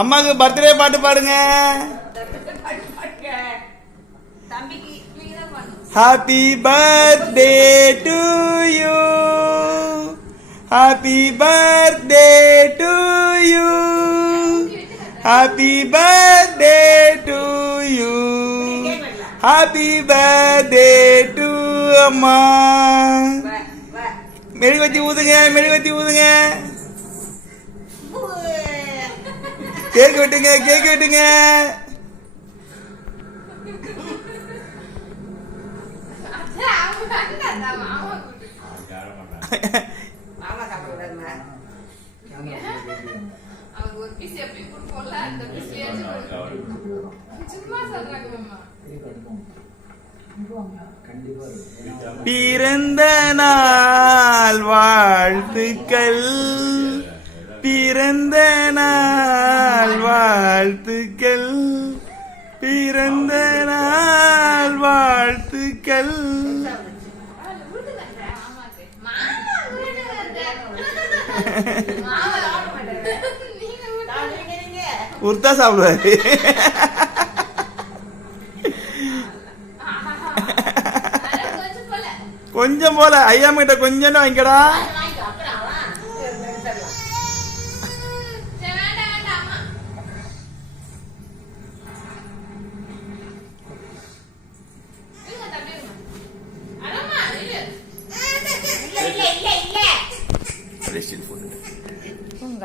அம்மாக்கு பர்த்டே பாட்டு பாடுங்க. Happy birthday to you happy birthday to you happy birthday to you happy birthday to அம்மா மெழுகுவத்தி ஊதுங்க மெழுகுவத்தி ஊதுங்க. கேக் வெட்டுங்க கேக் வெட்டுங்க. பிறந்த நாள் வாழ்த்துக்கள். பிறந்த நாள் வாழ்த்துக்கள். பிறந்த நாள் வாழ்த்துக்கள். உருத்தா சாப்பிடுவாரு. கொஞ்சம் போல ஐயா கிட்ட கொஞ்சம் வாங்கிக்கடா.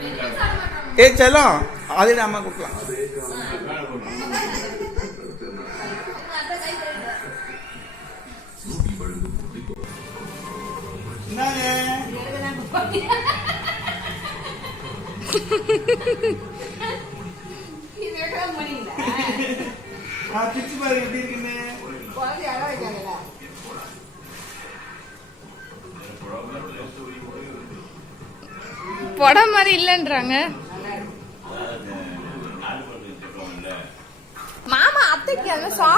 நீங்க சாப்பிட மாட்டோம். ஏ செல்லம் அதே அம்மா கொடுக்கலாம். பிச்சு பாருங்க எப்படி இருக்குன்னு குழந்தை அழ வைக்காதடா. புட மாதிரி இல்லைன்றாங்க. மாமா அத்தைக்கு அந்த சாஃப்ட்